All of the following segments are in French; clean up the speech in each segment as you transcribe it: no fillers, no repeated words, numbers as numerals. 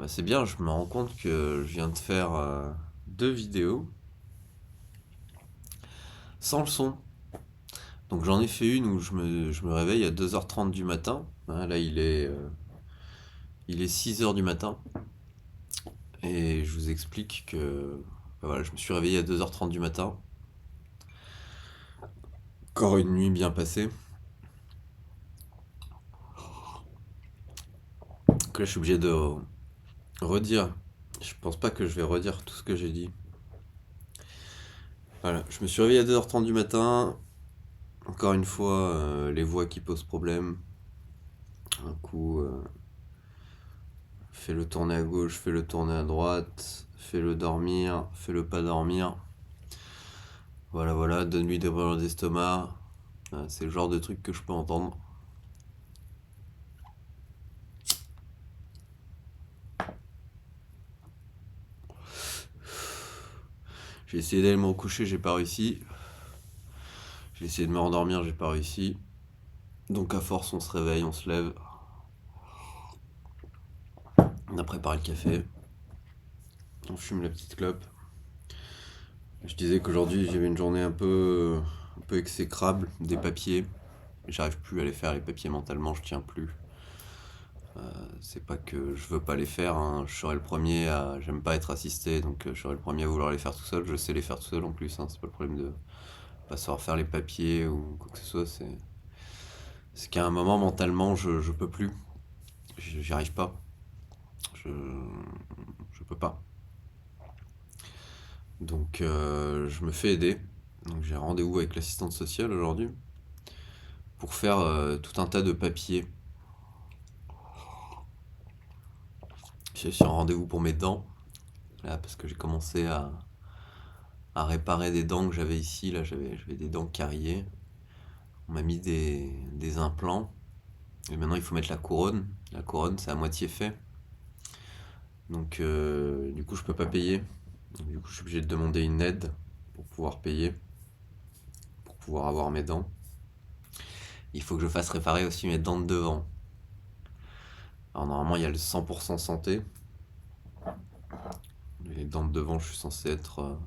Bah, c'est bien, je me rends compte que je viens de faire 2 vidéos sans le son. Donc j'en ai fait une où je me réveille à 2h30 du matin. Hein, là il est 6h du matin. Et je vous explique que voilà, je me suis réveillé à 2h30 du matin. Encore une nuit bien passée. Donc là je suis obligé de redire. Je pense pas que je vais redire tout ce que j'ai dit. Voilà, je me suis réveillé à 2h30 du matin. Encore une fois, les voix qui posent problème. Un coup, fais-le tourner à gauche, fais-le tourner à droite, fais-le dormir, fais-le pas dormir. Voilà, voilà, donne-lui des brûlures d'estomac. C'est le genre de truc que je peux entendre. J'ai essayé d'aller me recoucher, j'ai pas réussi. J'ai essayé de me rendormir, j'ai pas réussi. Donc à force, on se réveille, on se lève. On a préparé le café. On fume la petite clope. Je disais qu'aujourd'hui, j'avais une journée un peu exécrable. Des papiers. J'arrive plus à les faire, les papiers mentalement, je tiens plus. C'est pas que je veux pas les faire, hein. Je serai le premier à. J'aime pas être assisté, donc je serai le premier à vouloir les faire tout seul. Je sais les faire tout seul en plus, hein. C'est pas le problème de pas savoir faire les papiers ou quoi que ce soit. C'est qu'à un moment, mentalement, je peux plus. J'y arrive pas. Je, je peux pas. Donc je me fais aider. Donc j'ai rendez-vous avec l'assistante sociale aujourd'hui pour faire tout un tas de papiers. J'ai sur un rendez-vous pour mes dents, là, parce que j'ai commencé à réparer des dents que j'avais ici. Là, j'avais des dents cariées. On m'a mis des implants. Et maintenant, il faut mettre la couronne. La couronne, c'est à moitié fait. Donc, du coup, je peux pas payer. Donc, du coup, je suis obligé de demander une aide pour pouvoir payer, pour pouvoir avoir mes dents. Il faut que je fasse réparer aussi mes dents de devant. Alors, normalement, il y a le 100% santé. Les dents de devant, je suis censé être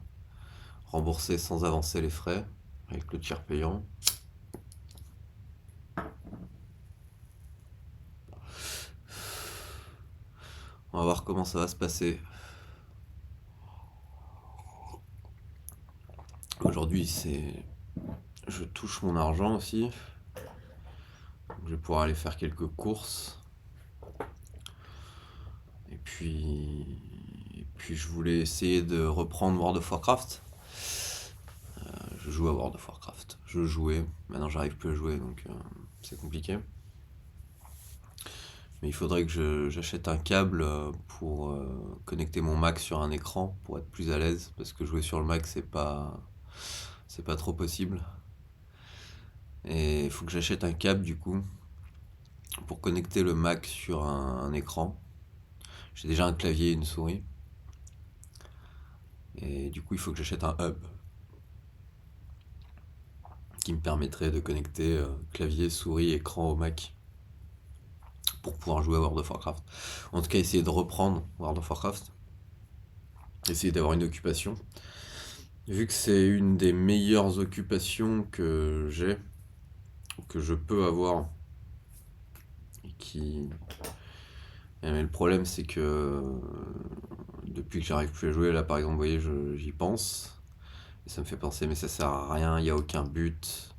remboursé sans avancer les frais, avec le tiers payant. On va voir comment ça va se passer. Aujourd'hui, je touche mon argent aussi. Je vais pouvoir aller faire quelques courses. Et puis je voulais essayer de reprendre World of Warcraft. Je joue à World of Warcraft. Je jouais. Maintenant, j'arrive plus à jouer, donc c'est compliqué. Mais il faudrait que j'achète un câble pour connecter mon Mac sur un écran pour être plus à l'aise, parce que jouer sur le Mac, c'est pas trop possible. Et il faut que j'achète un câble du coup pour connecter le Mac sur un écran. J'ai déjà un clavier et une souris. Et du coup, il faut que j'achète un hub qui me permettrait de connecter clavier, souris, écran au Mac pour pouvoir jouer à World of Warcraft. En tout cas, essayer de reprendre World of Warcraft. Essayer d'avoir une occupation. Vu que c'est une des meilleures occupations que j'ai, que je peux avoir, et qui. Mais le problème, c'est que depuis que j'arrive plus à jouer, là par exemple, vous voyez, j'y pense. Et ça me fait penser, mais ça sert à rien, il n'y a aucun but.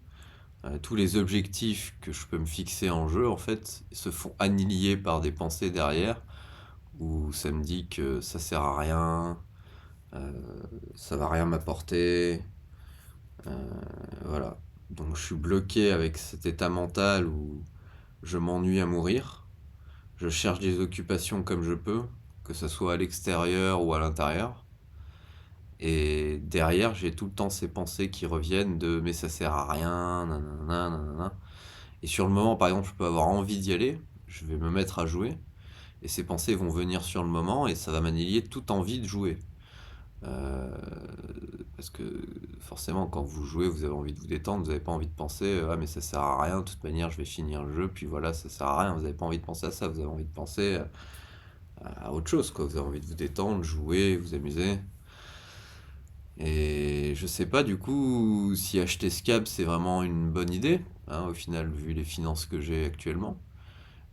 Tous les objectifs que je peux me fixer en jeu, en fait, se font annihiler par des pensées derrière, où ça me dit que ça sert à rien, euh, ça va rien m'apporter. Voilà. Donc je suis bloqué avec cet état mental où je m'ennuie à mourir. Je cherche des occupations comme je peux, que ce soit à l'extérieur ou à l'intérieur. Et derrière, j'ai tout le temps ces pensées qui reviennent de mais ça sert à rien, nanana, nanana. Et sur le moment, par exemple, je peux avoir envie d'y aller, je vais me mettre à jouer, et ces pensées vont venir sur le moment, et ça va m'annihiler toute envie de jouer. Euh, Parce que forcément, quand vous jouez, vous avez envie de vous détendre, vous n'avez pas envie de penser ah mais ça sert à rien, de toute manière je vais finir le jeu, puis voilà, ça sert à rien, vous n'avez pas envie de penser à ça, vous avez envie de penser à autre chose, quoi. Vous avez envie de vous détendre, jouer, vous amuser. Et je sais pas du coup si acheter Scab c'est vraiment une bonne idée, hein, au final, vu les finances que j'ai actuellement.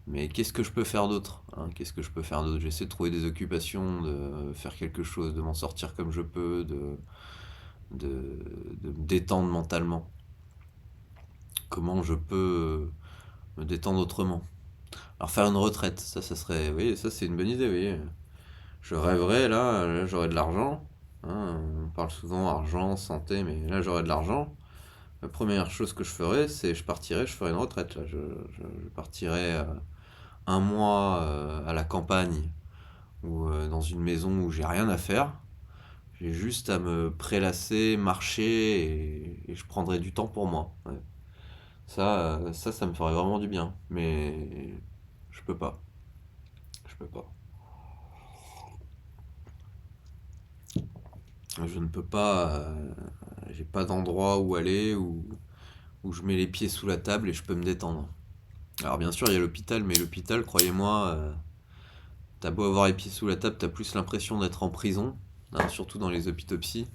Mais qu'est-ce que je peux faire d'autre, hein? Qu'est-ce que je peux faire d'autre? J'essaie de trouver des occupations, de faire quelque chose, de m'en sortir comme je peux, de, de me détendre mentalement. Comment je peux me détendre autrement? Alors faire une retraite, ça serait, oui, ça c'est une bonne idée, oui. Je rêverais là, j'aurais de l'argent, hein, on parle souvent argent, santé, mais là j'aurais de l'argent. La première chose que je ferais, c'est je partirais, je ferais une retraite là. Je partirais un mois à la campagne ou dans une maison où j'ai rien à faire. J'ai juste à me prélasser, marcher et je prendrais du temps pour moi. Ouais. Ça me ferait vraiment du bien. Mais je peux pas. Je peux pas. Je ne peux pas. J'ai pas d'endroit où aller où je mets les pieds sous la table et je peux me détendre. Alors bien sûr, il y a l'hôpital, mais l'hôpital, croyez-moi, t'as beau avoir les pieds sous la table, t'as plus l'impression d'être en prison, hein, surtout dans les hôpitaux psy.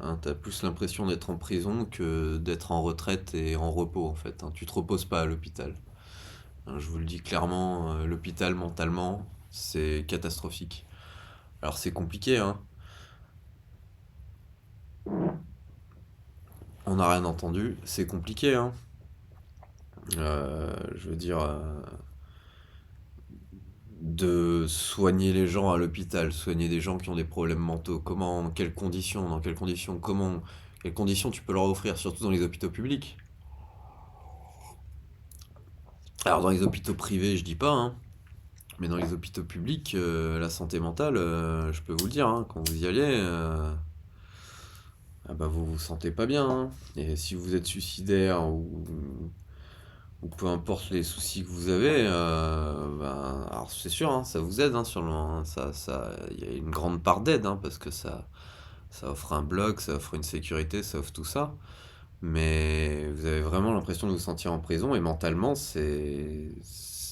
Hein, t'as plus l'impression d'être en prison que d'être en retraite et en repos en fait. Hein. Tu te reposes pas à l'hôpital. Hein, je vous le dis clairement, l'hôpital mentalement, c'est catastrophique. Alors c'est compliqué, hein. On n'a rien entendu, c'est compliqué, hein. Je veux dire, de soigner les gens à l'hôpital, soigner des gens qui ont des problèmes mentaux. Comment, quelles conditions, dans quelles conditions, comment, quelles conditions tu peux leur offrir, surtout dans les hôpitaux publics. Alors dans les hôpitaux privés, je dis pas, hein, mais dans les hôpitaux publics, la santé mentale, je peux vous le dire, hein, quand vous y allez, ah bah vous vous sentez pas bien. Hein. Et si vous êtes suicidaire ou peu importe les soucis que vous avez, ben, alors c'est sûr, hein, ça vous aide, hein, sûrement. Hein, il y a une grande part d'aide, hein, parce que ça offre un bloc, ça offre une sécurité, ça offre tout ça. Mais vous avez vraiment l'impression de vous sentir en prison et mentalement, c'est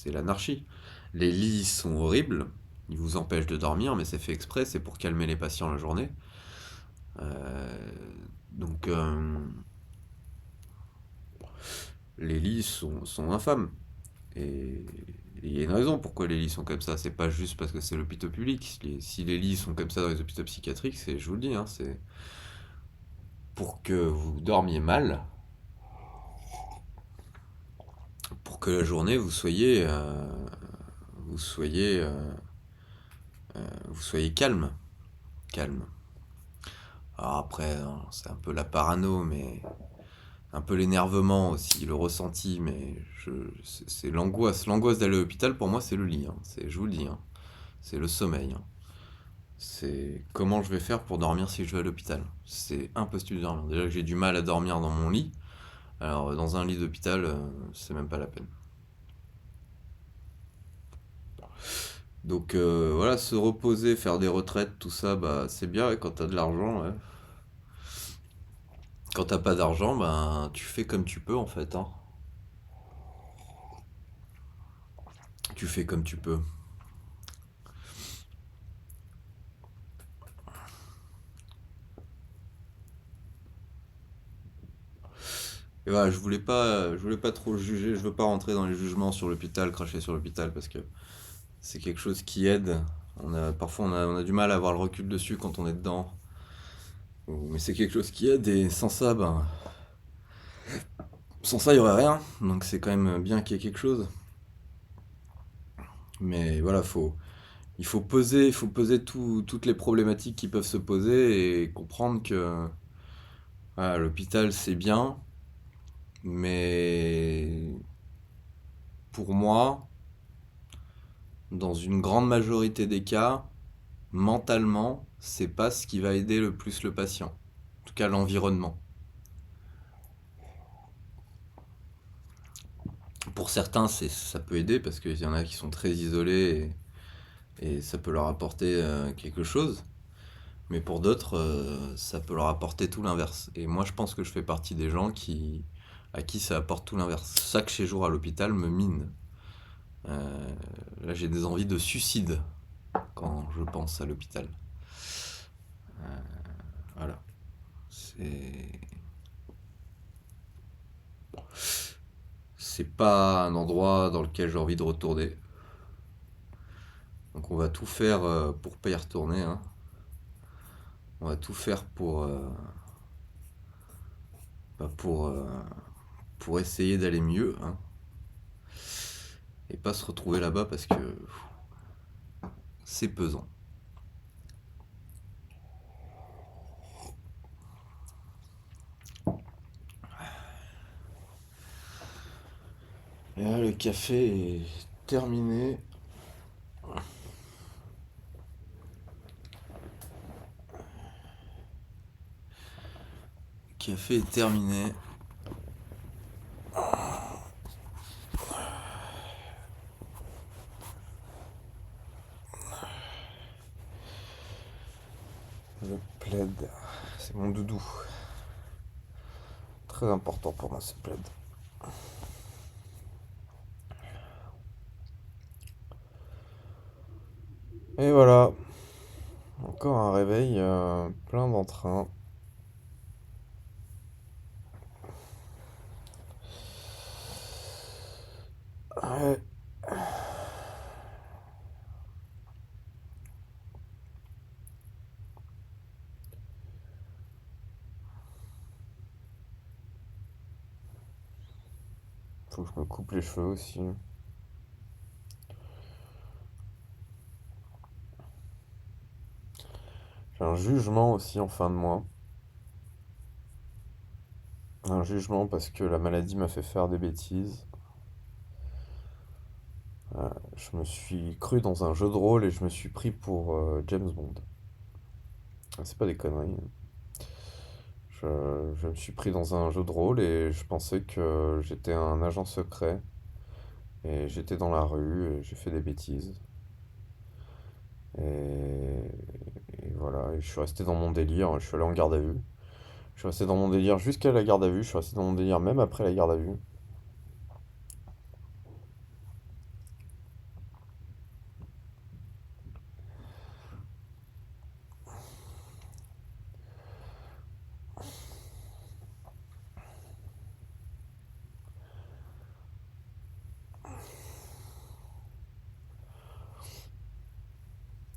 l'anarchie. Les lits sont horribles, ils vous empêchent de dormir, mais c'est fait exprès, c'est pour calmer les patients la journée. Euh, donc, les lits sont infâmes. Et il y a une raison pourquoi les lits sont comme ça. C'est pas juste parce que c'est l'hôpital public. Si les lits sont comme ça dans les hôpitaux psychiatriques, c'est, je vous le dis, hein, c'est pour que vous dormiez mal, pour que la journée vous soyez, vous soyez calme, calme. Alors après, hein, c'est un peu la parano, mais un peu l'énervement aussi, le ressenti, mais c'est l'angoisse. L'angoisse d'aller à l'hôpital, pour moi, c'est le lit. Hein. Je vous le dis, hein. C'est le sommeil. Hein. C'est comment je vais faire pour dormir si je vais à l'hôpital. C'est impossible de dormir. Déjà que j'ai du mal à dormir dans mon lit, alors dans un lit d'hôpital, c'est même pas la peine. Donc voilà, se reposer, faire des retraites, tout ça, bah c'est bien ouais, quand t'as de l'argent. Ouais. Quand t'as pas d'argent, ben tu fais comme tu peux en fait. Hein. Tu fais comme tu peux. Et voilà, je voulais pas trop juger, je veux pas rentrer dans les jugements sur l'hôpital, cracher sur l'hôpital parce que c'est quelque chose qui aide. Parfois on a du mal à avoir le recul dessus quand on est dedans. Mais c'est quelque chose qui aide et sans ça, ben, sans ça il y aurait rien. Donc c'est quand même bien qu'il y ait quelque chose. Mais voilà, il faut peser toutes les problématiques qui peuvent se poser et comprendre que voilà, l'hôpital c'est bien, mais pour moi, dans une grande majorité des cas, mentalement, c'est pas ce qui va aider le plus le patient. En tout cas, l'environnement. Pour certains, ça peut aider parce qu'il y en a qui sont très isolés et ça peut leur apporter quelque chose. Mais pour d'autres, ça peut leur apporter tout l'inverse. Et moi, je pense que je fais partie des gens à qui ça apporte tout l'inverse. Chaque séjour à l'hôpital me mine. Euh, Là, j'ai des envies de suicide. quand je pense à l'hôpital. Voilà. C'est... C'est pas un endroit dans lequel j'ai envie de retourner. Donc on va tout faire pour pas y retourner, hein. On va tout faire bah, pour essayer d'aller mieux, hein. Et pas se retrouver là-bas parce que c'est pesant. Et là, le café est terminé. Le café est terminé. Le plaid, c'est mon doudou. Très important pour moi ce plaid. Et voilà, encore un réveil plein d'entrain. Ouais. Faut que je me coupe les cheveux aussi. J'ai un jugement aussi en fin de mois. Un jugement parce que la maladie m'a fait faire des bêtises. Je me suis cru dans un jeu de rôle et je me suis pris pour James Bond. C'est pas des conneries. Je me suis pris dans un jeu de rôle et je pensais que j'étais un agent secret. Et j'étais dans la rue et j'ai fait des bêtises. Et, et voilà, et je suis resté dans mon délire. Je suis allé en garde à vue. Je suis resté dans mon délire jusqu'à la garde à vue. Je suis resté dans mon délire même après la garde à vue.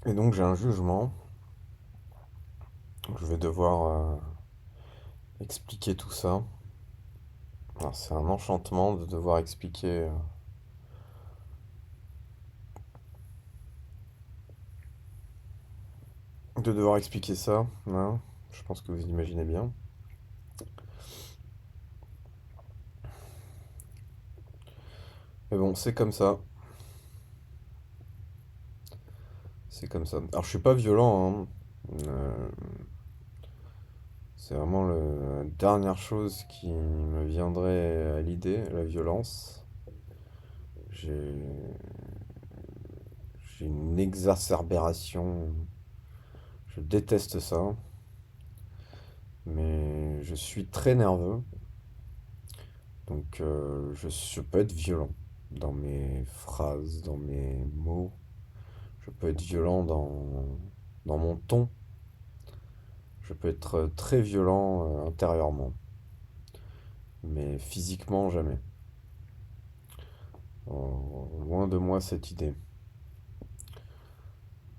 Et donc j'ai un jugement. Donc je vais devoir expliquer tout ça. Alors, c'est un enchantement de devoir expliquer, ça, hein. Je pense que vous imaginez bien. Mais bon, c'est comme ça. C'est comme ça. Alors, je suis pas violent, hein. Euh, c'est vraiment la dernière chose qui me viendrait à l'idée, la violence. J'ai, j'ai une exacerbération. Je déteste ça. Mais je suis très nerveux. Donc, je peux être violent dans mes phrases, dans mes mots. Je peux être violent dans mon ton. Je peux être très violent intérieurement. Mais physiquement, jamais. Loin de moi cette idée.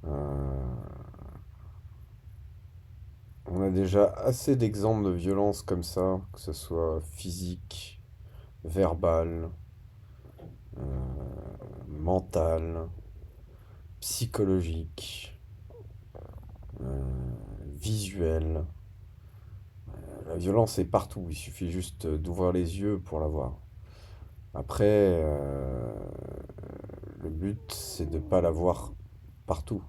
Euh, on a déjà assez d'exemples de violence comme ça, que ce soit physique, verbale, mentale, psychologique, visuelle. La violence est partout, il suffit juste d'ouvrir les yeux pour la voir. Après, le but, c'est de ne pas la voir partout.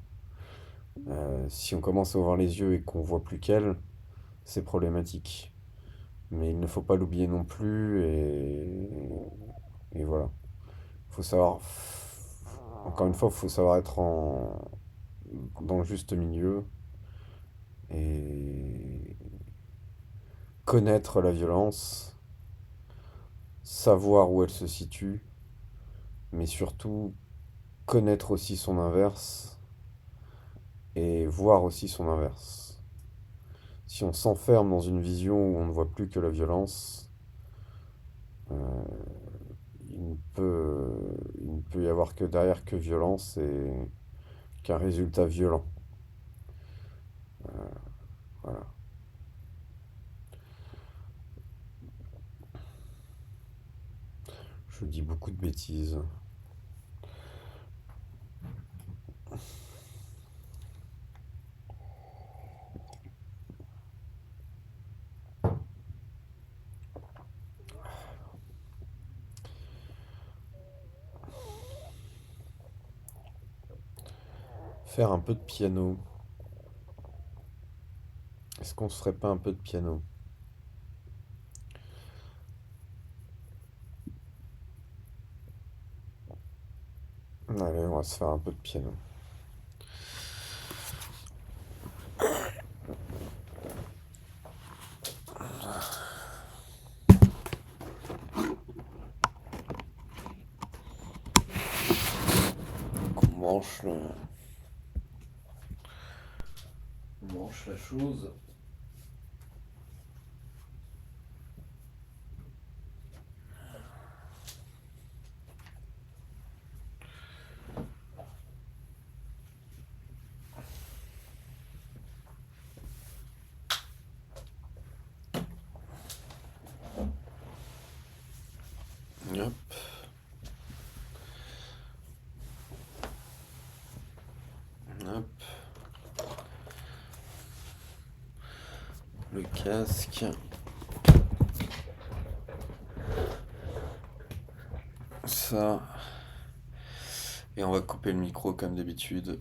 Si on commence à ouvrir les yeux et qu'on voit plus qu'elle, c'est problématique. Mais il ne faut pas l'oublier non plus et voilà. Faut savoir, encore une fois, il faut savoir être dans le juste milieu et connaître la violence, savoir où elle se situe, mais surtout connaître aussi son inverse et voir aussi son inverse. Si on s'enferme dans une vision où on ne voit plus que la violence, euh, il ne peut y avoir que derrière que violence et qu'un résultat violent. Voilà. Je dis beaucoup de bêtises. Faire un peu de piano. Est-ce qu'on se ferait pas un peu de piano? Allez, on va se faire un peu de piano. Donc on branche la chose. Hop, hop, le casque. Ça. Et on va couper le micro comme d'habitude.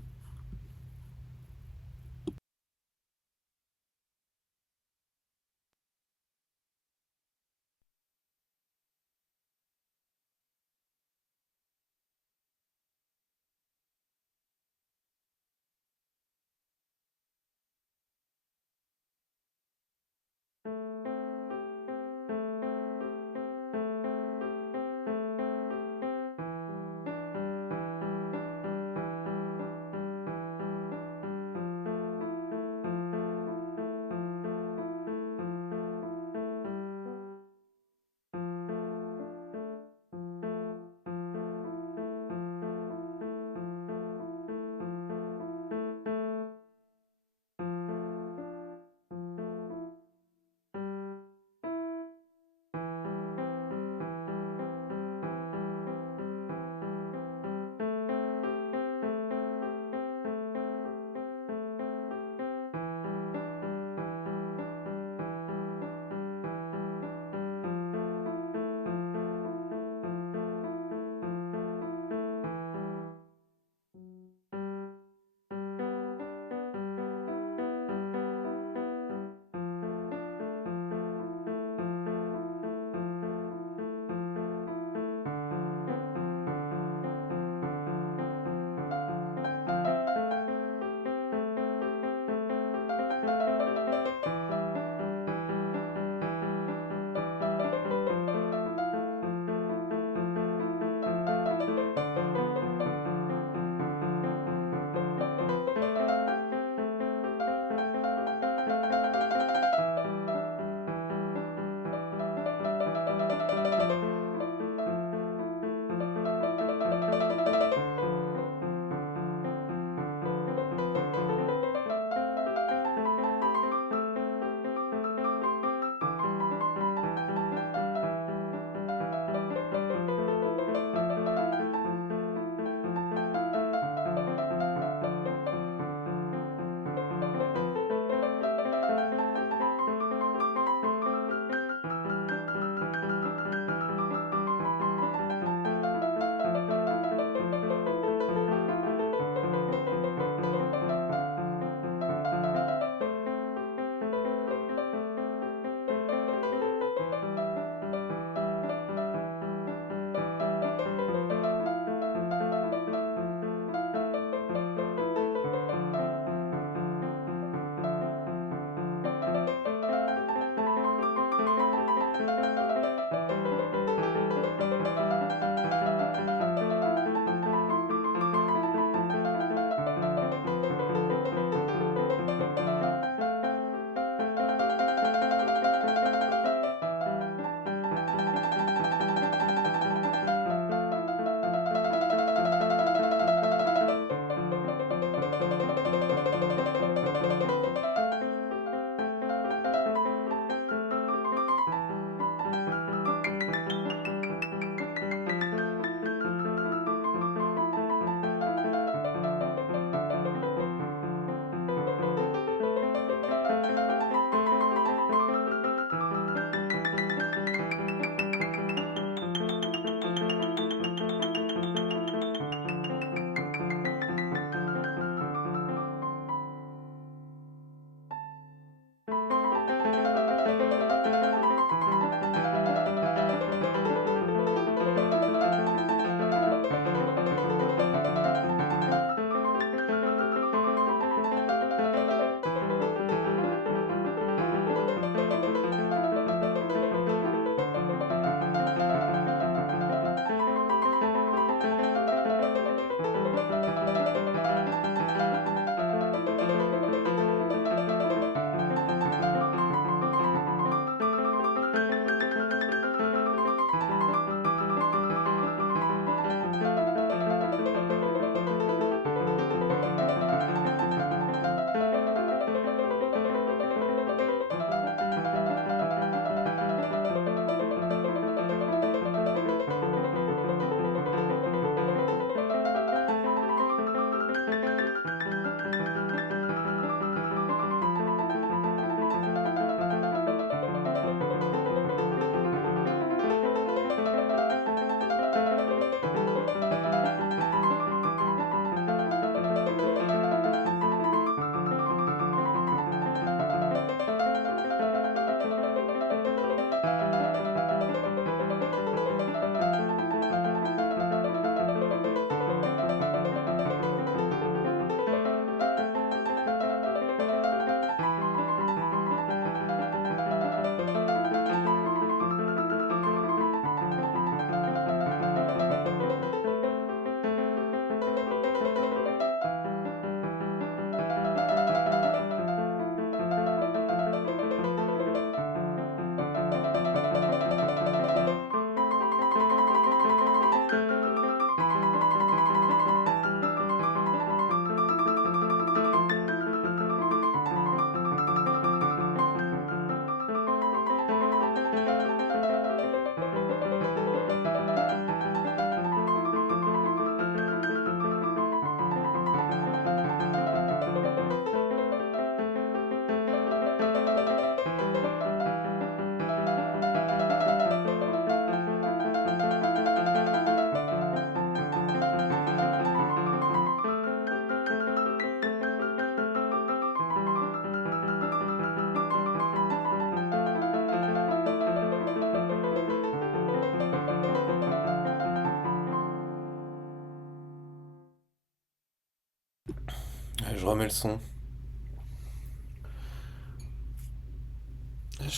Je remets le son.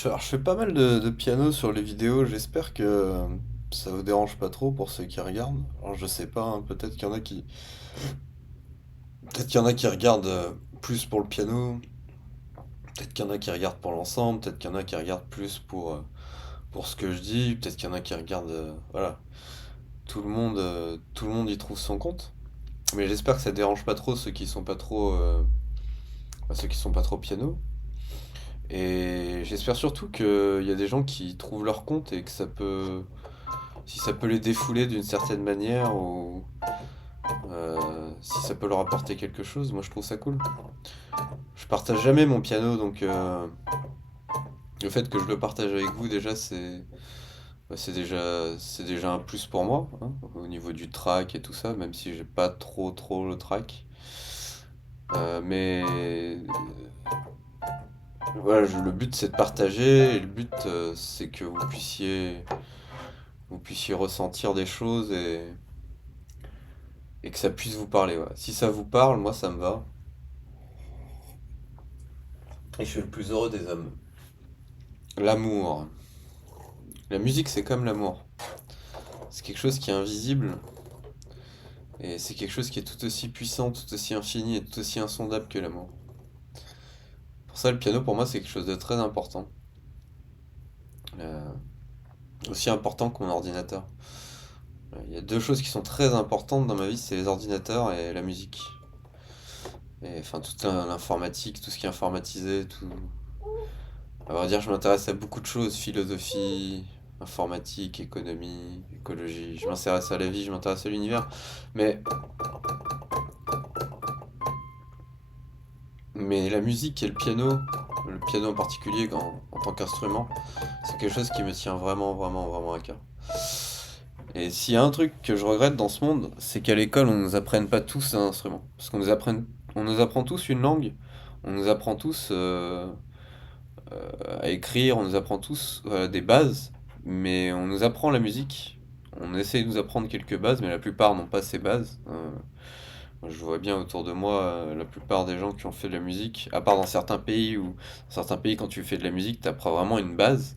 Alors, je fais pas mal de piano sur les vidéos, j'espère que ça vous dérange pas trop pour ceux qui regardent. Alors je sais pas, hein, peut-être qu'il y en a qui. Peut-être qu'il y en a qui regardent plus pour le piano, peut-être qu'il y en a qui regardent pour l'ensemble, peut-être qu'il y en a qui regardent plus pour ce que je dis, peut-être qu'il y en a qui regardent. Voilà. Tout le monde y trouve son compte. Mais j'espère que ça dérange pas trop ceux qui sont pas trop. Ceux qui sont pas trop piano. Et j'espère surtout qu'il y a des gens qui trouvent leur compte et que ça peut. Si ça peut les défouler d'une certaine manière ou si ça peut leur apporter quelque chose, moi je trouve ça cool. Je partage jamais mon piano donc le fait que je le partage avec vous déjà c'est déjà un plus pour moi hein, au niveau du track et tout ça même si j'ai pas trop le track. Mais voilà, le but c'est de partager et le but c'est que vous puissiez ressentir des choses et que ça puisse vous parler. Ouais. Si ça vous parle, moi ça me va. Et je suis le plus heureux des hommes. L'amour. La musique, c'est comme l'amour. C'est quelque chose qui est invisible et c'est quelque chose qui est tout aussi puissant, tout aussi infini et tout aussi insondable que l'amour. Pour ça, le piano, pour moi, c'est quelque chose de très important. Euh, Aussi important que mon ordinateur. Il y a deux choses qui sont très importantes dans ma vie, c'est les ordinateurs et la musique. Et enfin, toute l'informatique, tout ce qui est informatisé, tout. À vrai dire, je m'intéresse à beaucoup de choses, philosophie, informatique, économie, écologie. Je m'intéresse à la vie, je m'intéresse à l'univers. Mais Mais la musique et le piano en particulier en tant qu'instrument, c'est quelque chose qui me tient vraiment à cœur. Et s'il y a un truc que je regrette dans ce monde, c'est qu'à l'école on nous apprenne pas tous un instrument. Parce on nous apprend tous une langue, on nous apprend tous à écrire, on nous apprend tous des bases, mais on nous apprend la musique. On essaie de nous apprendre quelques bases, mais la plupart n'ont pas ces bases. Je vois bien autour de moi la plupart des gens qui ont fait de la musique, à part dans certains pays où, dans certains pays, quand tu fais de la musique, tu apprends vraiment une base,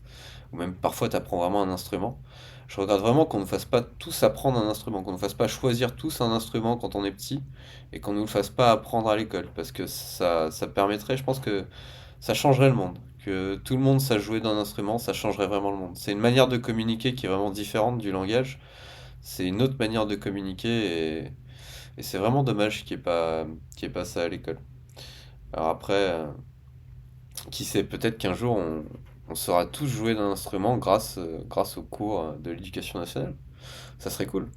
ou même parfois tu apprends vraiment un instrument. Je regrette vraiment qu'on ne fasse pas tous apprendre un instrument, qu'on ne fasse pas choisir tous un instrument quand on est petit, et qu'on ne nous le fasse pas apprendre à l'école, parce que ça permettrait, je pense que ça changerait le monde. Que tout le monde sache jouer d'un instrument, ça changerait vraiment le monde. C'est une manière de communiquer qui est vraiment différente du langage. C'est une autre manière de communiquer et c'est vraiment dommage qu'il y ait pas ça à l'école. Alors après, qui sait, peut-être qu'un jour on saura tous jouer d'un instrument grâce aux cours de l'éducation nationale. Ça serait cool.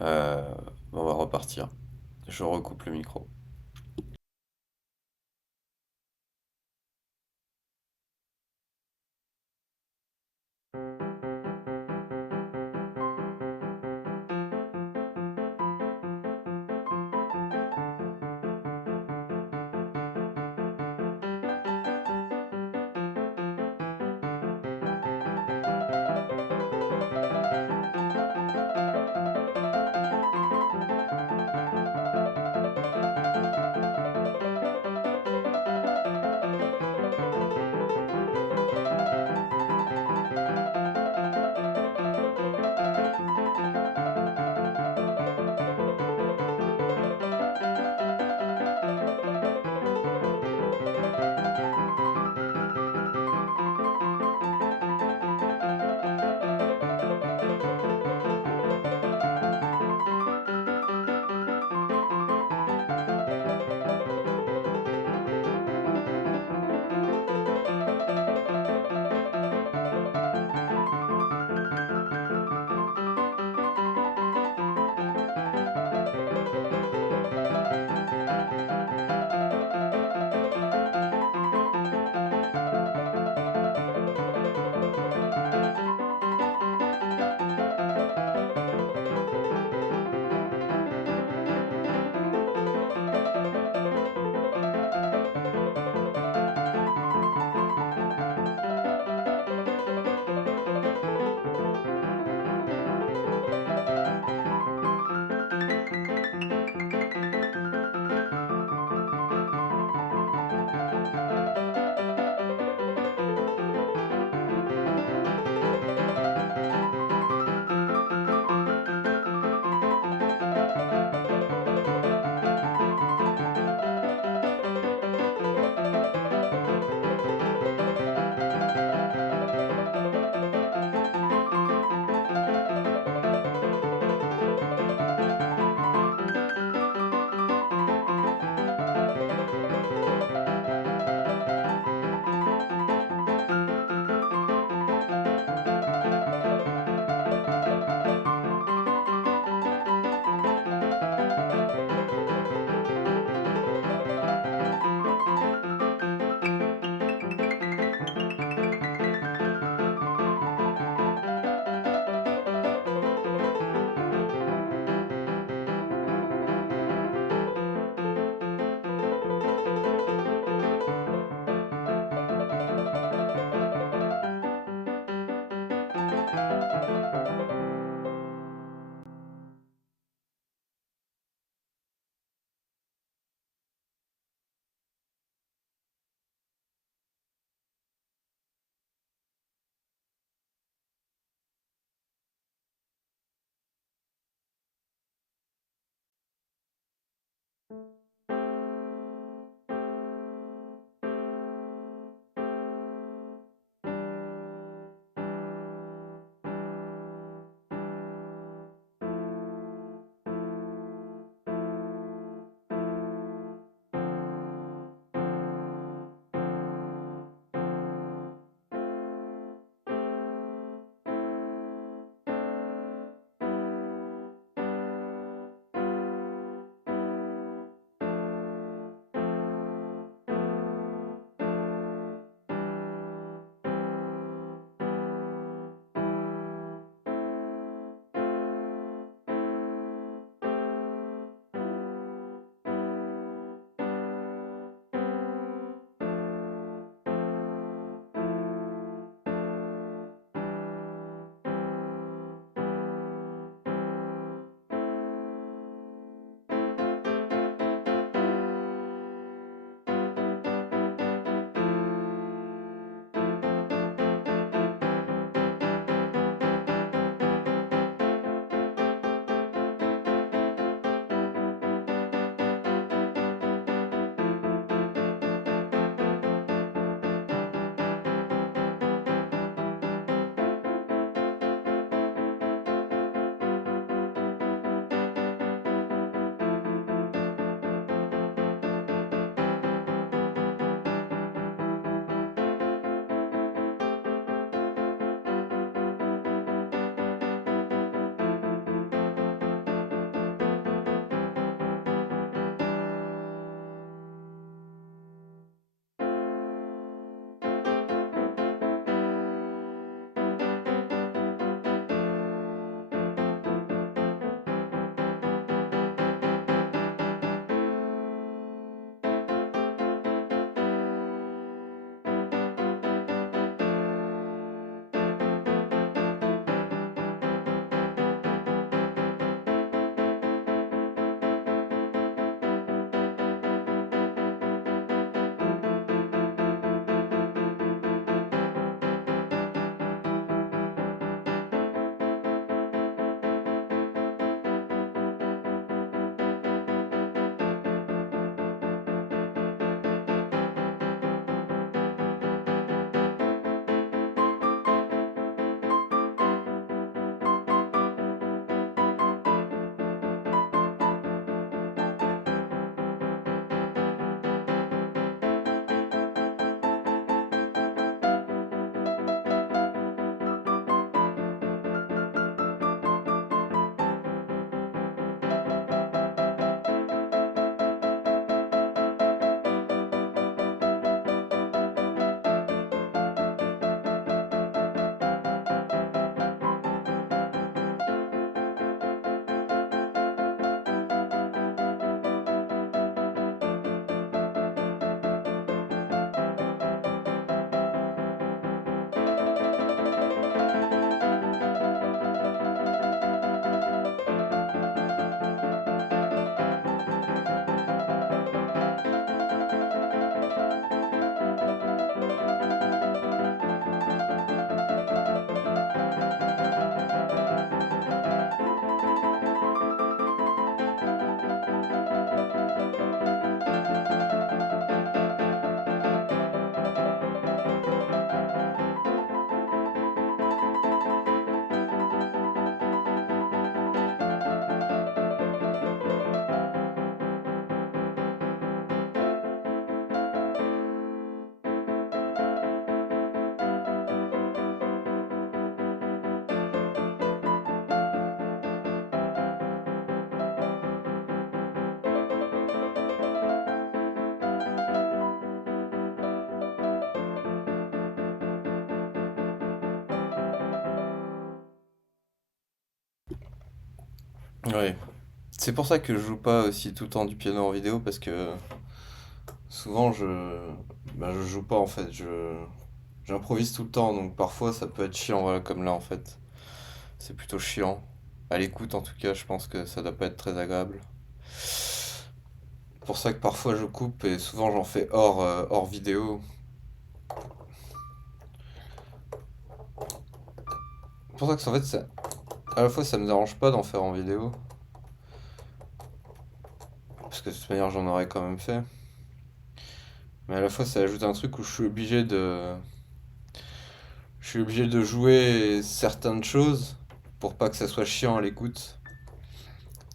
Euh, on va repartir. Je recoupe le micro. Ouais. C'est pour ça que je joue pas aussi tout le temps du piano en vidéo parce que souvent je joue pas en fait, j'improvise tout le temps donc parfois ça peut être chiant voilà comme là en fait. C'est plutôt chiant. À l'écoute en tout cas, je pense que ça doit pas être très agréable. Pour ça que parfois je coupe et souvent j'en fais hors vidéo. Pour ça que en fait à la fois ça me dérange pas d'en faire en vidéo parce que de toute manière j'en aurais quand même fait. Mais à la fois ça ajoute un truc où je suis obligé de jouer certaines choses pour pas que ça soit chiant à l'écoute.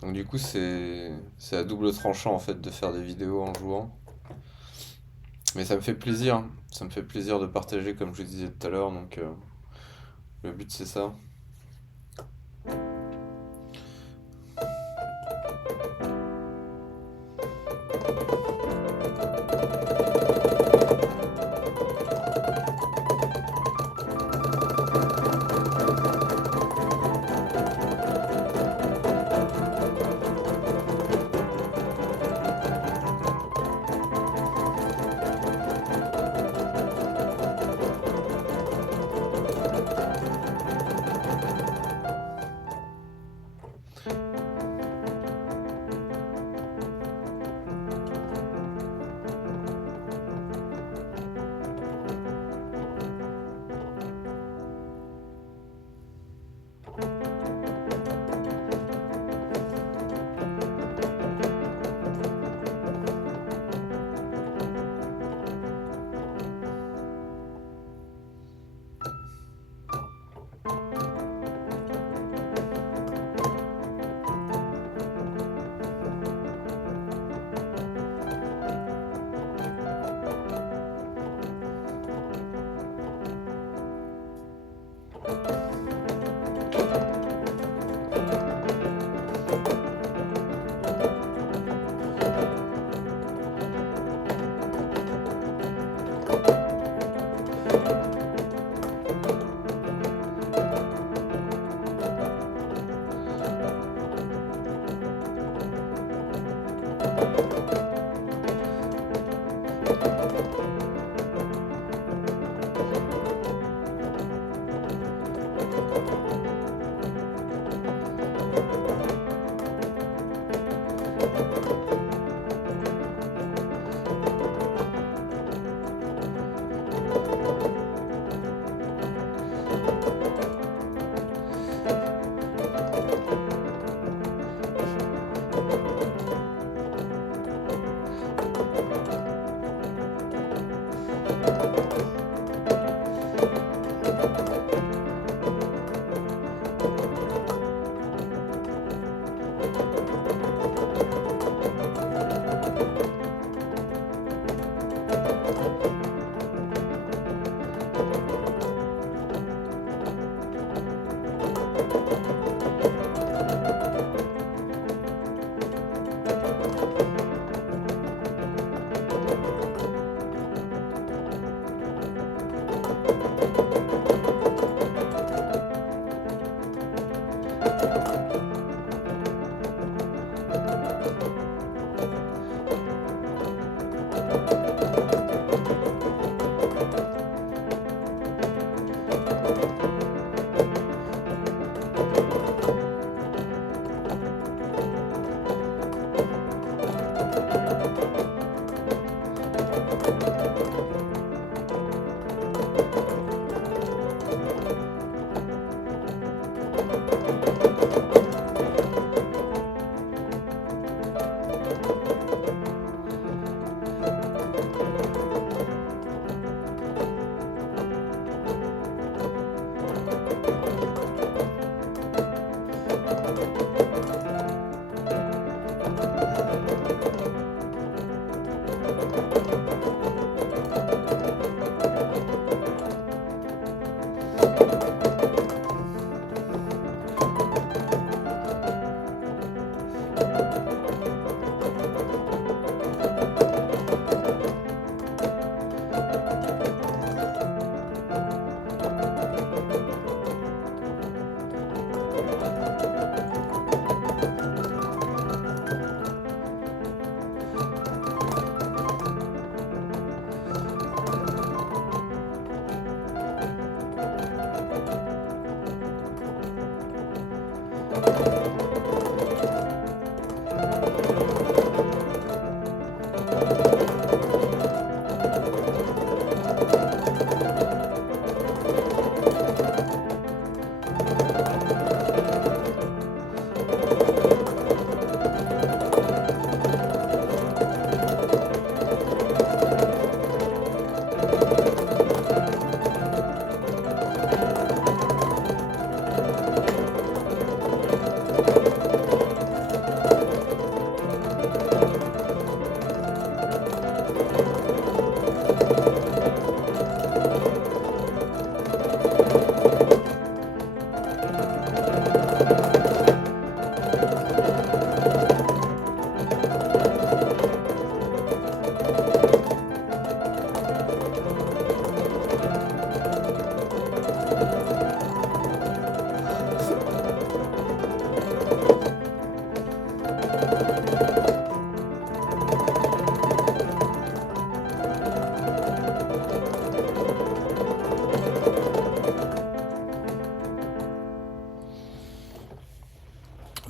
Donc du coup c'est à double tranchant en fait de faire des vidéos en jouant. Mais ça me fait plaisir, ça me fait plaisir de partager comme je vous disais tout à l'heure, donc le but c'est ça.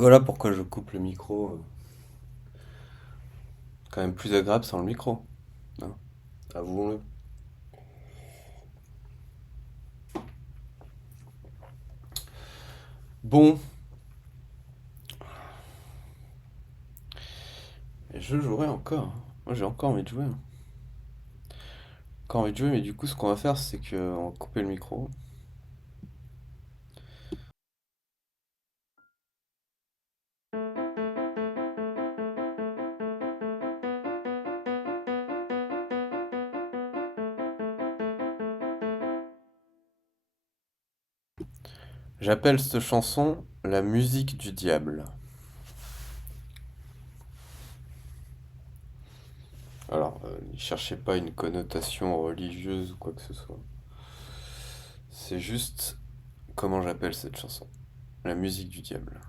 Voilà pourquoi je coupe le micro. Quand même plus agréable sans le micro. Hein, avouons-le. Bon, et je jouerai encore, hein. Moi j'ai encore envie de jouer, hein. Encore envie de jouer, mais du coup ce qu'on va faire c'est qu'on va couper le micro. J'appelle cette chanson la musique du diable. Alors, ne cherchez pas une connotation religieuse ou quoi que ce soit. C'est juste comment j'appelle cette chanson. La musique du diable.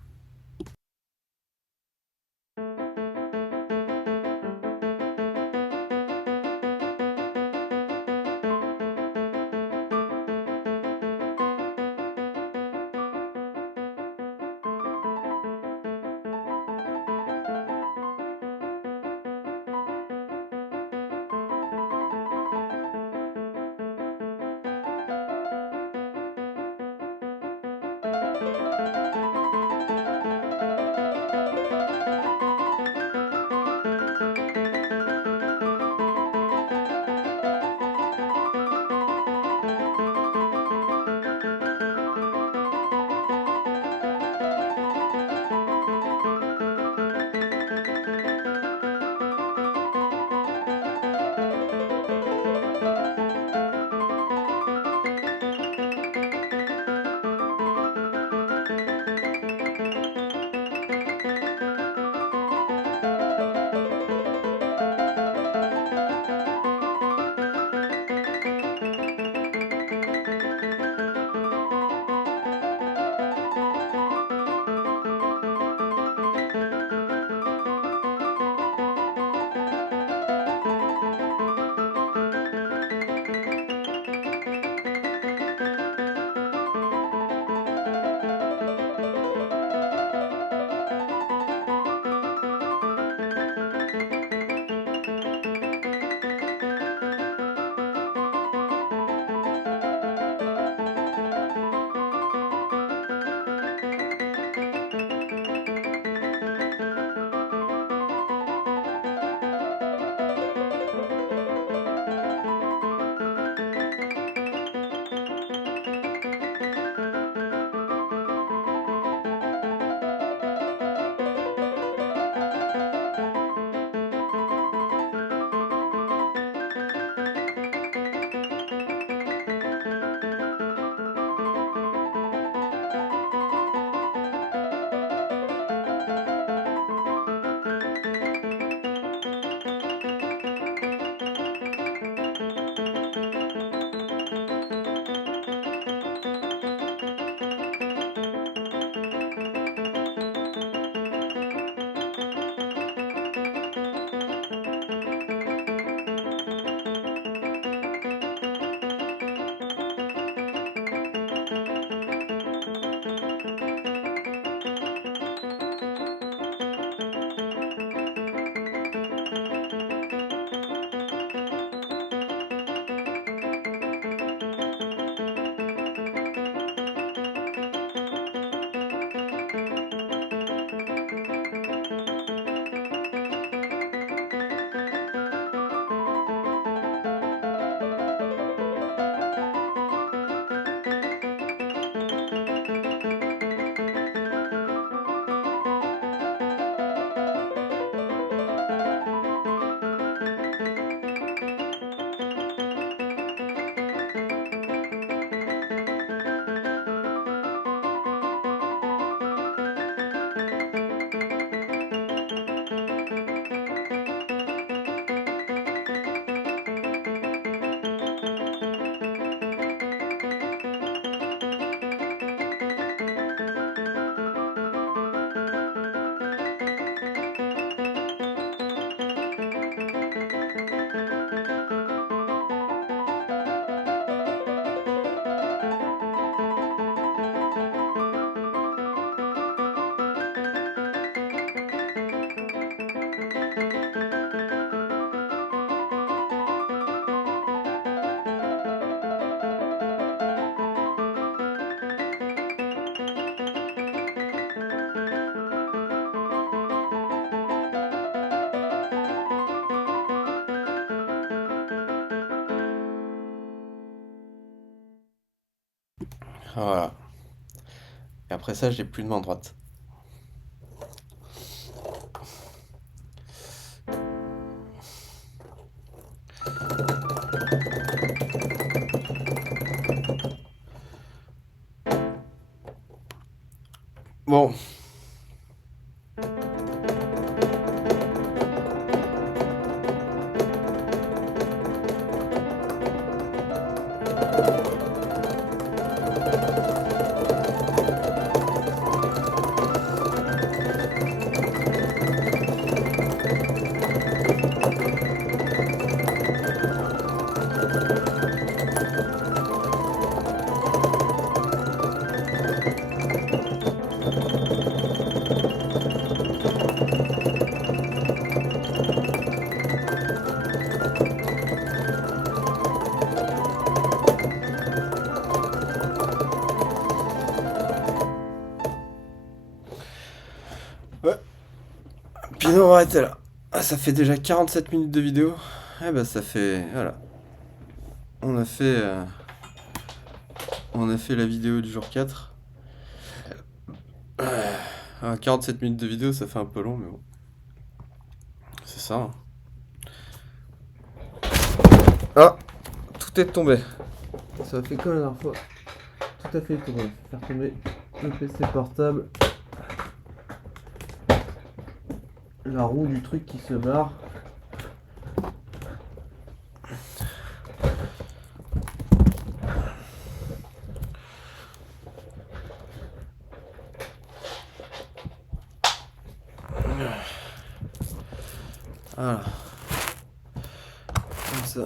Voilà. Et après ça, j'ai plus de main droite. Bon. Ouais. Puis on va arrêter là. Ah, ça fait déjà 47 minutes de vidéo. Eh ben ça fait... Voilà. On a fait... On a fait la vidéo du jour 4. 47 minutes de vidéo, ça fait un peu long, mais bon. C'est ça. Hein. Ah, tout est tombé. Ça a fait comme la dernière fois. Tout a fait tomber. Faire tomber le PC portable. La roue du truc qui se barre. Voilà. Comme ça.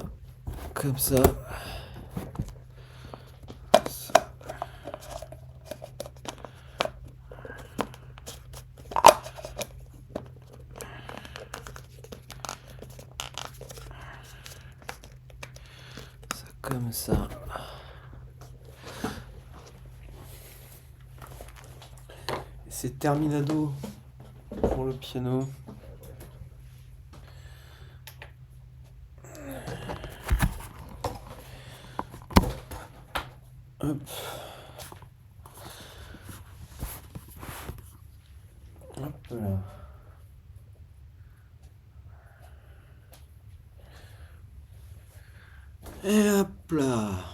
Comme ça. Comme ça. Et c'est terminado pour le piano. Hop. Hop là. Et hop là.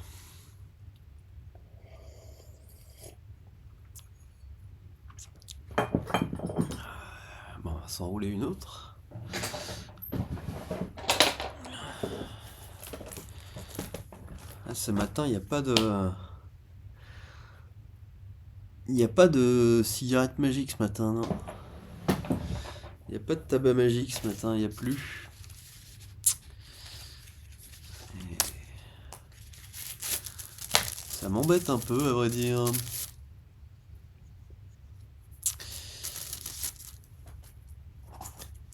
Bon, on va s'enrouler une autre. Ah, ce matin, il n'y a pas de... Il n'y a pas de cigarette magique ce matin, non. Il n'y a pas de tabac magique ce matin, il n'y a plus. Et... Ça m'embête un peu, à vrai dire.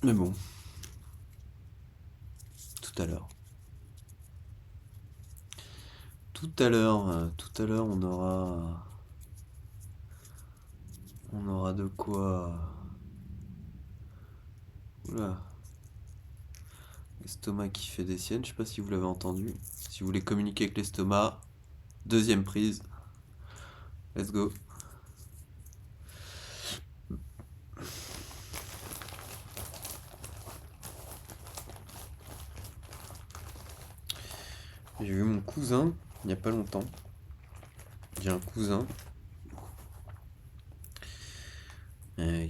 Mais bon. Tout à l'heure. Tout à l'heure, on aura de quoi. Oula. L'estomac qui fait des siennes, je sais pas si vous l'avez entendu. Si vous voulez communiquer avec l'estomac, deuxième prise. Let's go. J'ai vu mon cousin il n'y a pas longtemps. J'ai un cousin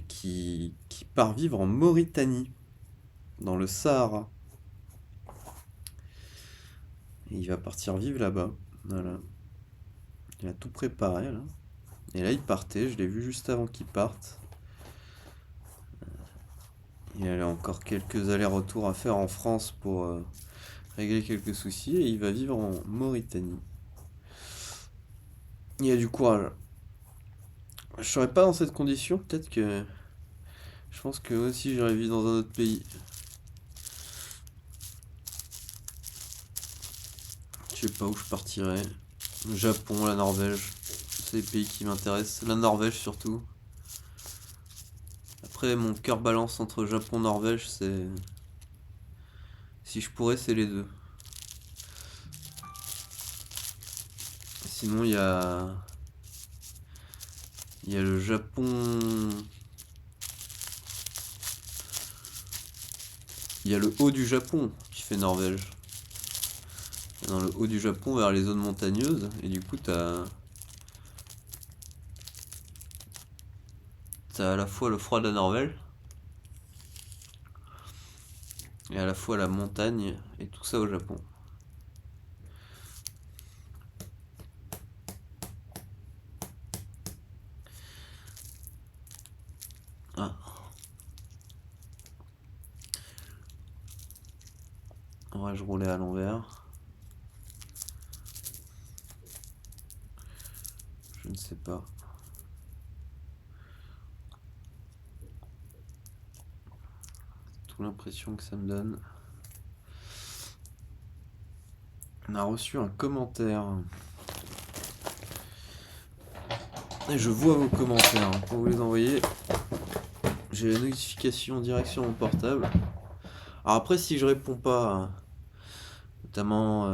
qui part vivre en Mauritanie, dans le Sahara. Et il va partir vivre là-bas. Voilà. Il a tout préparé là. Et là il partait, je l'ai vu juste avant qu'il parte. Il a encore quelques allers-retours à faire en France pour régler quelques soucis et il va vivre en Mauritanie. Il a du courage. Je serais pas dans cette condition, peut-être que... Je pense que aussi j'aurais vécu dans un autre pays. Je sais pas où je partirais. Le Japon, la Norvège. C'est les pays qui m'intéressent. La Norvège surtout. Après, mon cœur balance entre Japon et Norvège, c'est... Si je pourrais, c'est les deux. Sinon, il y a Il y a le Japon. Il y a le haut du Japon qui fait Norvège. Dans le haut du Japon vers les zones montagneuses. Et du coup, t'as à la fois le froid de la Norvège et à la fois la montagne et tout ça au Japon. Ah. Ouais, je roulais à l'envers. Je ne sais pas. C'est toute l'impression que ça me donne. On a reçu un commentaire. Et je vois vos commentaires. Pour vous les envoyer, j'ai la notification direct sur mon portable. Alors après, si je réponds pas, notamment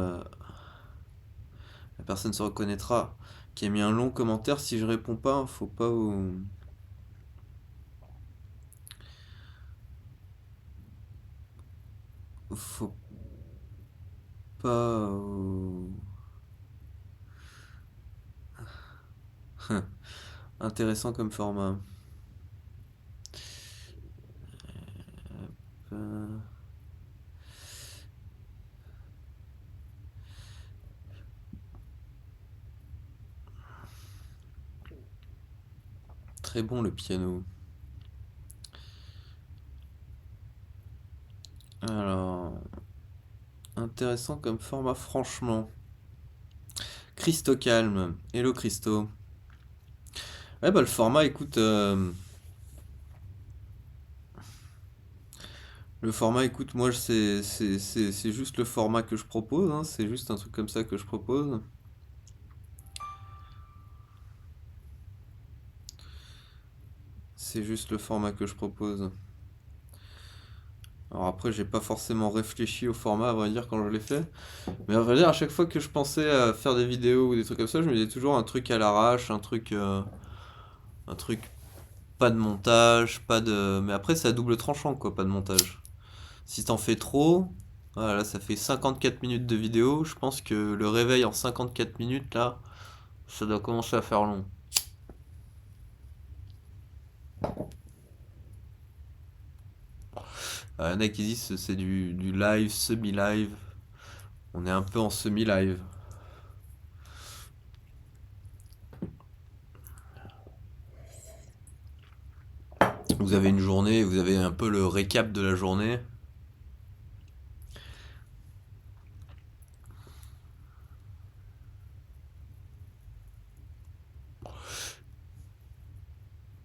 la personne se reconnaîtra qui a mis un long commentaire. Si je réponds pas, faut pas faut pas intéressant comme format. Euh, Très bon le piano. Alors, intéressant comme format, franchement. Christo Calme. Hello Christo. Ouais, bah le format, écoute. Le format, écoute, moi, c'est juste le format que je propose. Hein, c'est juste un truc comme ça que je propose. C'est juste le format que je propose. Alors après, j'ai pas forcément réfléchi au format, à vrai dire, quand je l'ai fait. Mais à vrai dire, à chaque fois que je pensais à faire des vidéos ou des trucs comme ça, je me disais toujours un truc à l'arrache, un truc pas de montage, pas de. Mais après, c'est à double tranchant, quoi, pas de montage. Si t'en fais trop, voilà, là, ça fait 54 minutes de vidéo. Je pense que le réveil en 54 minutes, là, ça doit commencer à faire long. Il y en a qui disent que c'est du live, semi-live. On est un peu en semi-live. Vous avez une journée, vous avez un peu le récap de la journée.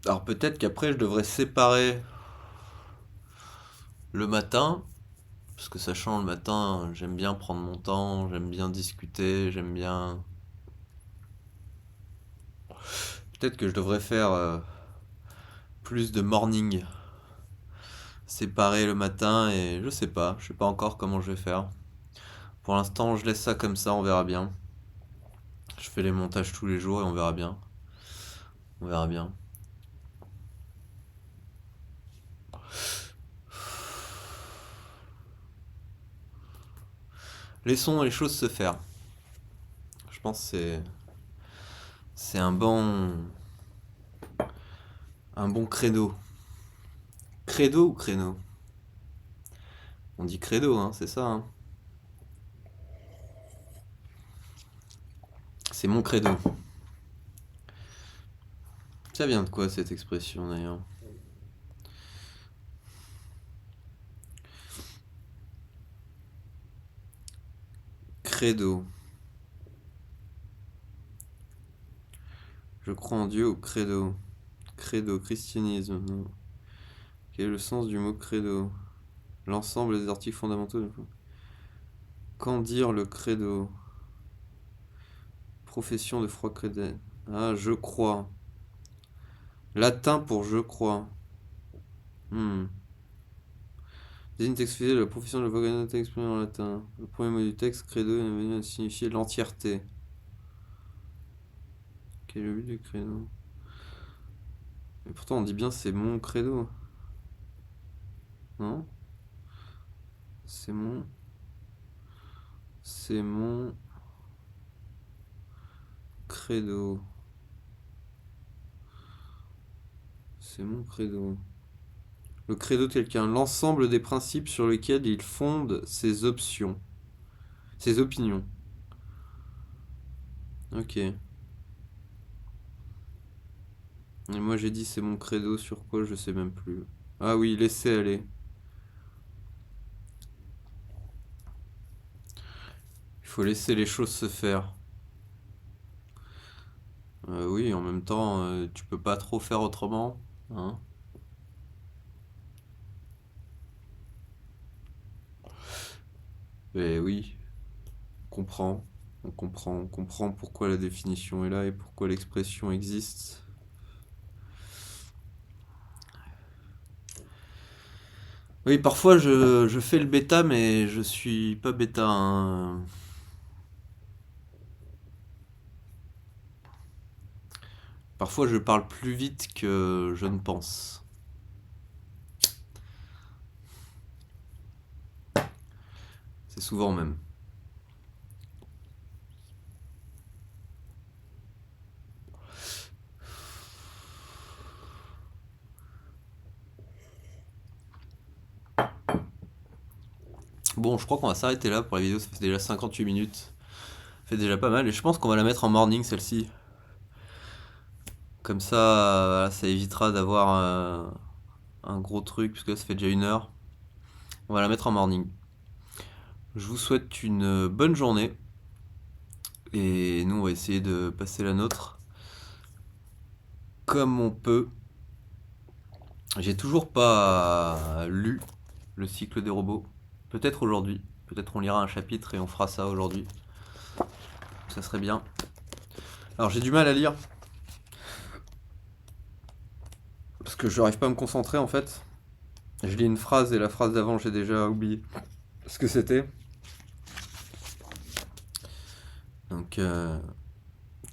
Alors peut-être qu'après je devrais séparer le matin, parce que sachant le matin, j'aime bien prendre mon temps, j'aime bien discuter, j'aime bien. Peut-être que je devrais faire plus de morning, séparer le matin et je sais pas encore comment je vais faire. Pour l'instant, je laisse ça comme ça, on verra bien. Je fais les montages tous les jours et on verra bien. On verra bien. Laissons les choses se faire. Je pense que c'est un bon credo. Credo ou créneau? On dit credo, hein, c'est ça, hein. C'est mon credo. Ça vient de quoi cette expression d'ailleurs? Credo. Je crois en Dieu ou credo? Credo, christianisme, non. Quel est le sens du mot credo? L'ensemble des articles fondamentaux. Qu'en dire le credo? Profession de foi chrétienne. Ah, je crois. Latin pour je crois. Hmm. Désigne texte fidèle de la profession de la foi chrétienne exprimée en latin. Le premier mot du texte, credo, est venu à signifier l'entièreté. Quel est le but du credo? Et pourtant, on dit bien c'est mon credo. Non? C'est mon... C'est mon credo. C'est mon credo. Le credo de quelqu'un, l'ensemble des principes sur lesquels il fonde ses options. Ses opinions. Ok. Et moi j'ai dit c'est mon credo sur quoi, je sais même plus. Ah oui, laissez aller. Il faut laisser les choses se faire. Oui, en même temps, tu peux pas trop faire autrement. Hein. Et oui, on comprend. On comprend pourquoi la définition est là et pourquoi l'expression existe. Oui, parfois je fais le bêta, mais je suis pas bêta, hein. Parfois je parle plus vite que je ne pense. C'est souvent même. Bon, je crois qu'on va s'arrêter là pour la vidéo, ça fait déjà 58 minutes. Ça fait déjà pas mal, et je pense qu'on va la mettre en morning celle-ci. Comme ça, ça évitera d'avoir un gros truc, parce que là, ça fait déjà 1 heure. On va la mettre en morning. Je vous souhaite une bonne journée. Et nous, on va essayer de passer la nôtre comme on peut. J'ai toujours pas lu le cycle des robots. Peut-être aujourd'hui. Peut-être on lira un chapitre et on fera ça aujourd'hui. Ça serait bien. Alors j'ai du mal à lire. Parce que je n'arrive pas à me concentrer en fait. Je lis une phrase et la phrase d'avant j'ai déjà oublié ce que c'était. Donc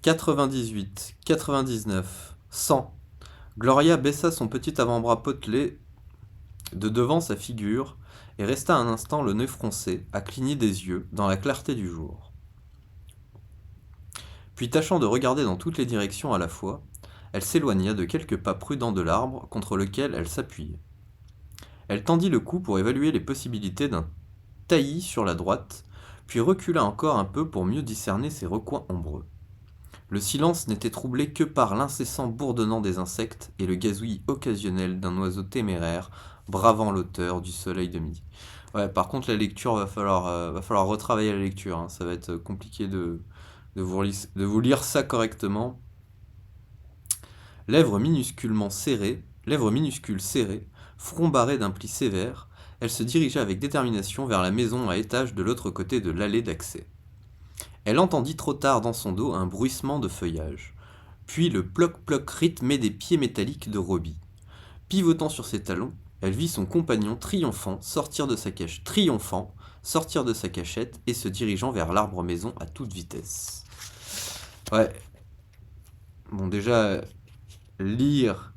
98, 99, 100. Gloria baissa son petit avant-bras potelé de devant sa figure et resta un instant le nez froncé, à cligner des yeux dans la clarté du jour. Puis tâchant de regarder dans toutes les directions à la fois, elle s'éloigna de quelques pas prudents de l'arbre contre lequel elle s'appuyait. Elle tendit le cou pour évaluer les possibilités d'un taillis sur la droite, puis recula encore un peu pour mieux discerner ses recoins ombreux. Le silence n'était troublé que par l'incessant bourdonnement des insectes et le gazouillis occasionnel d'un oiseau téméraire bravant l'auteur du soleil de midi. Ouais, par contre, la lecture, va falloir retravailler la lecture, hein. Ça va être compliqué de vous lire ça correctement. Lèvres minuscules serrées, front barré d'un pli sévère, elle se dirigea avec détermination vers la maison à étage de l'autre côté de l'allée d'accès. Elle entendit trop tard dans son dos un bruissement de feuillage, puis le ploc-ploc rythmé des pieds métalliques de Robbie. Pivotant sur ses talons, elle vit son compagnon sortir de sa cachette et se dirigeant vers l'arbre maison à toute vitesse. Ouais. Bon, déjà, lire,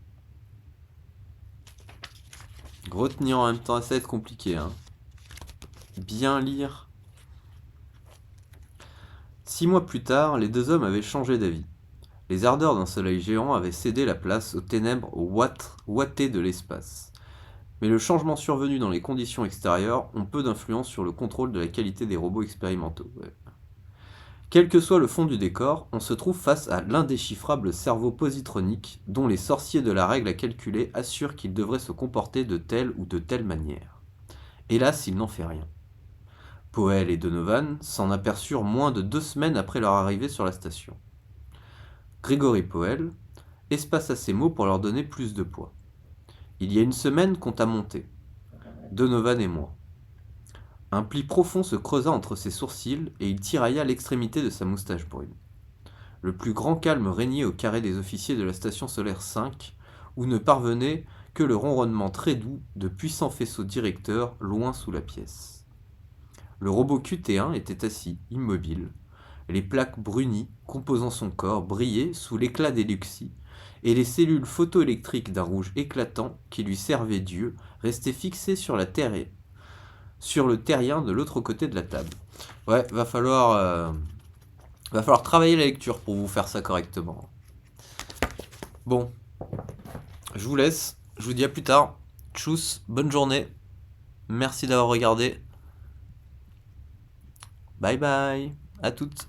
retenir en même temps, ça va être compliqué, hein. Bien lire. 6 mois plus tard, les deux hommes avaient changé d'avis. Les ardeurs d'un soleil géant avaient cédé la place aux ténèbres ouatées de l'espace. Mais le changement survenu dans les conditions extérieures ont peu d'influence sur le contrôle de la qualité des robots expérimentaux. Ouais. Quel que soit le fond du décor, on se trouve face à l'indéchiffrable cerveau positronique dont les sorciers de la règle à calculer assurent qu'il devrait se comporter de telle ou de telle manière. Hélas, il n'en fait rien. Poel et Donovan s'en aperçurent moins de 2 semaines après leur arrivée sur la station. Grégory Poel espaça ces mots pour leur donner plus de poids. Il y a 1 semaine qu'on t'a monté, Donovan et moi. Un pli profond se creusa entre ses sourcils et il tirailla l'extrémité de sa moustache brune. Le plus grand calme régnait au carré des officiers de la station solaire 5, où ne parvenait que le ronronnement très doux de puissants faisceaux directeurs loin sous la pièce. Le robot QT1 était assis, immobile. Les plaques brunies composant son corps brillaient sous l'éclat des luxis, et les cellules photoélectriques d'un rouge éclatant qui lui servait Dieu restaient fixées sur la terre et sur le terrien de l'autre côté de la table. Ouais, va falloir travailler la lecture pour vous faire ça correctement. Bon, je vous laisse, je vous dis à plus tard. Tchuss, bonne journée. Merci d'avoir regardé. Bye bye, à toutes.